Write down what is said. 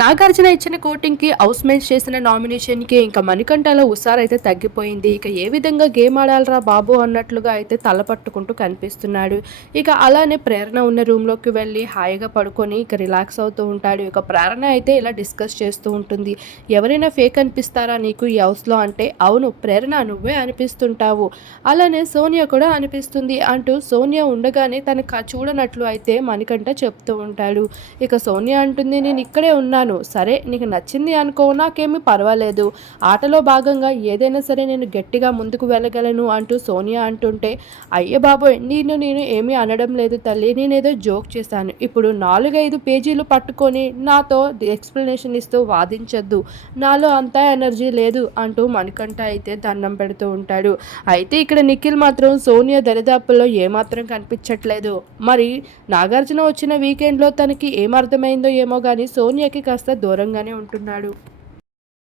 నాగార్జున ఇచ్చిన కోటింగ్కి house mates చేసిన నామినేషన్కి ఇంకా మణికంఠలో ఉసార్ తగ్గిపోయింది. ఇక ఏ విధంగా గేమ్ ఆడాలరా బాబు అన్నట్లుగా అయితే తల పట్టుకుంటూ కనిపిస్తున్నాడు. ఇక అలానే ప్రేరణ ఉన్న రూమ్లోకి వెళ్ళి హాయిగా పడుకొని ఇక రిలాక్స్ అవుతూ ఉంటాడు. ఇక ప్రేరణ అయితే ఇలా డిస్కస్ చేస్తూ ఉంటుంది. ఎవరైనా ఫేక్ అనిపిస్తారా నీకు ఈ హౌస్లో అంటే? అవును ప్రేరణ నువ్వే అనిపిస్తుంటావు. అలానే సోనియా కూడా అనిపిస్తుంది అంటూ సోనియా ఉండగానే తనకు చూడనట్లు అయితే మణికంఠ చెప్తూ ఉంటాడు. ఇక సోనియా అంటుంది నేను ఇక్కడే ఉన్నాను సరే నీకు నచ్చింది అనుకో నాకేమీ పర్వాలేదు. ఆటలో భాగంగా ఏదైనా సరే నేను గట్టిగా ముందుకు వెళ్ళగలను అంటూ సోనియా అంటుంటే అయ్య బాబోయ్ నేను నేను ఏమీ అనడం లేదు తల్లి. నేనేదో జోక్ చేశాను. ఇప్పుడు నాలుగైదు పేజీలు పట్టుకొని నాతో ఎక్స్ప్లెనేషన్ ఇస్తూ వాదించద్దు. నాలో అంతా ఎనర్జీ లేదు అంటూ మణికంఠ అయితే దండం పెడుతూ ఉంటాడు. అయితే ఇక్కడ నిఖిల్ మాత్రం సోనియా దరిదాపుల్లో ఏమాత్రం కనిపించట్లేదు. మరి నాగార్జున వచ్చిన వీకెండ్లో తనకి ఏమర్థమైందో ఏమో కానీ సోనియాకి కాస్త దూరంగానే ఉంటున్నాడు.